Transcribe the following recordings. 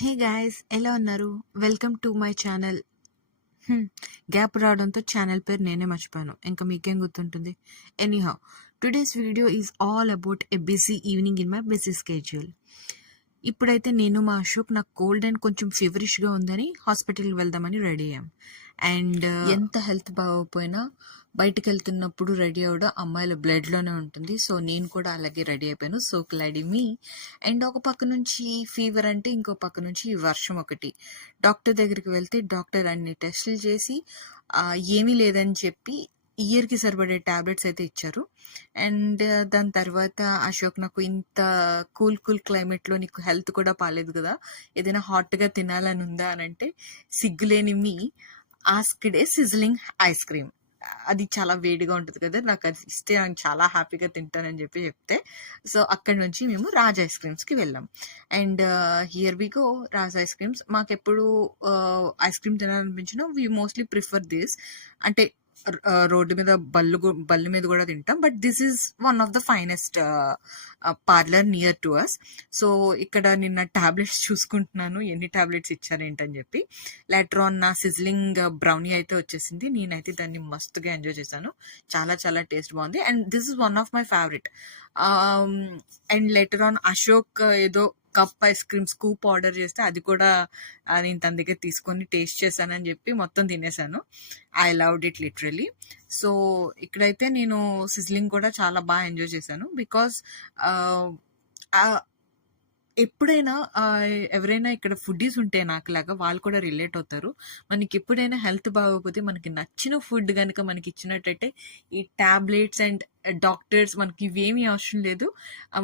Hey guys, ఎలా ఉన్నారు? Welcome to my channel. Gap రావడంతో ఛానల్ పేరు నేనే మర్చిపోయాను. ఇంకా మీకేం గుర్తుంటుంది? Anyhow, today's video is all about a busy evening in my busy schedule. ఇప్పుడైతే నేను మా అశోక్ నాకు కోల్డ్ అండ్ కొంచెం ఫీవరిష్గా ఉందని హాస్పిటల్కి వెళ్దామని రెడీ అయ్యాం. అండ్ ఎంత హెల్త్ బాగోకపోయినా బయటకు వెళ్తున్నప్పుడు రెడీ అవ్వడం అమ్మాయిల బ్లడ్లోనే ఉంటుంది. సో నేను కూడా అలాగే రెడీ అయిపోయాను. So cloddy me. అండ్ ఒక పక్క నుంచి ఫీవర్ అంటే ఇంకో పక్క నుంచి వర్షం ఒకటి. డాక్టర్ దగ్గరికి వెళ్తే డాక్టర్ అన్ని టెస్టులు చేసి ఏమీ లేదని చెప్పి ఇయర్కి సరిపడే ట్యాబ్లెట్స్ అయితే ఇచ్చారు. అండ్ దాని తర్వాత అశోక్, నాకు ఇంత కూల్ క్లైమేట్లో నీకు హెల్త్ కూడా బాగాలేదు కదా, ఏదైనా హాట్గా తినాలని ఉందా అని అంటే సిగ్గులేని మీ ఆస్క్డ్ ఏ సిజ్లింగ్ ఐస్ క్రీమ్. అది చాలా వేడిగా ఉంటుంది కదా, నాకు అది ఇస్తే నేను చాలా హ్యాపీగా తింటానని చెప్తే సో అక్కడి నుంచి మేము రాజ్ ఐస్ క్రీమ్స్కి వెళ్ళాం. And here we go Raj ice creams. మాకెప్పుడు ఐస్ క్రీమ్ తినాలనిపించినా వీ మోస్ట్లీ ప్రిఫర్ దిస్. అంటే రోడ్డు మీద బళ్ళు మీద కూడా తింటాం, but this is one of the finest parlour near to us. So ఇక్కడ నిన్న టాబ్లెట్స్ చూసుకుంటున్నాను, ఎన్ని టాబ్లెట్స్ ఇచ్చారేంటని చెప్పి. లేటర్ ఆన్ నా సిజ్లింగ్ బ్రౌనీ అయితే వచ్చేసింది. నేనైతే దాన్ని మస్తుగా ఎంజాయ్ చేశాను. చాలా చాలా టేస్ట్ బాగుంది. And this is one of my favourite. And later on Ashok ఏదో cup ice cream scoop order చేస్తే అది కూడా నేను తన దగ్గర తీసుకొని టేస్ట్ చేశానని చెప్పి మొత్తం తినేసాను. I loved it literally. So ఇక్కడైతే నేను సిజ్లింగ్ కూడా చాలా బాగా ఎంజాయ్ చేశాను. బికాస్ ఎప్పుడైనా ఎవరైనా ఇక్కడ ఫుడ్డీస్ ఉంటే నాకులాగా వాళ్ళు కూడా రిలేట్ అవుతారు. మనకి ఎప్పుడైనా హెల్త్ బాగోకపోతే మనకి నచ్చిన ఫుడ్ కనుక మనకి ఇచ్చినట్టయితే ఈ టాబ్లెట్స్ అండ్ డాక్టర్స్ మనకి ఇవేమీ అవసరం లేదు.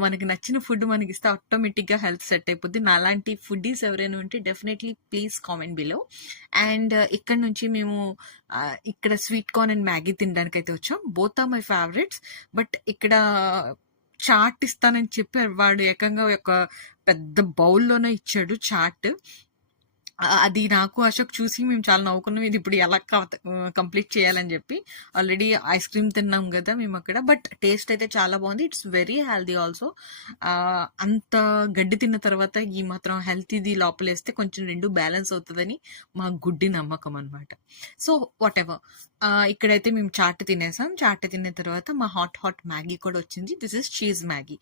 మనకి నచ్చిన ఫుడ్ మనకి ఇస్తే ఆటోమేటిక్గా హెల్త్ సెట్ అయిపోద్ది. నాలాంటి ఫుడ్డీస్ ఎవరైనా ఉంటే definitely please comment below. And ఇక్కడ నుంచి మేము ఇక్కడ స్వీట్ కార్న్ అండ్ మ్యాగీ తినడానికి అయితే వచ్చాం. Both are my favourites. But ఇక్కడ చాట్ ఇస్తానని చెప్పి వాడు ఏకంగా ఒక పెద్ద బౌల్లోనే ఇచ్చాడు చాట్. అది నాకు అశోక్ చూసి మేము చాలా నవ్వుకున్నాం, ఇది ఇప్పుడు ఎలా కంప్లీట్ చేయాలని చెప్పి. ఆల్రెడీ ఐస్ క్రీమ్ తిన్నాం కదా మేము అక్కడ, బట్ టేస్ట్ అయితే చాలా బాగుంది. It's very healthy also. అంత గడ్డి తిన్న తర్వాత ఈ మాత్రం హెల్తీది లోపలేస్తే కొంచెం రెండు బ్యాలెన్స్ అవుతుందని మా గుడ్డి నమ్మకం అనమాట. సో వాట్ ఎవర్, ఇక్కడైతే మేము చాట్ తినేసాం. చాట్ తిన్న తర్వాత మా హాట్ మ్యాగీ కూడా వచ్చింది. This is cheese Maggi.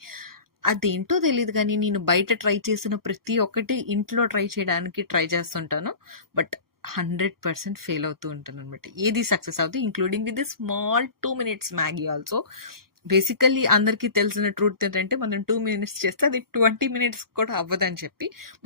అదేంటో తెలియదు కానీ నేను బయట ట్రై చేసిన ప్రతి ఒక్కటి ఇంట్లో ట్రై చేయడానికి ట్రై చేస్తుంటాను, బట్ 100% ఫెయిల్ అవుతూ ఉంటాను అనమాట. ఏది సక్సెస్ అవుతుంది, including with the small 2 minutes Maggi also. Basically అందరికీ తెలిసిన ట్రూత్ ఏంటంటే మనం 2 minutes చేస్తే అది 20 minutes కూడా అవ్వదని చెప్పి.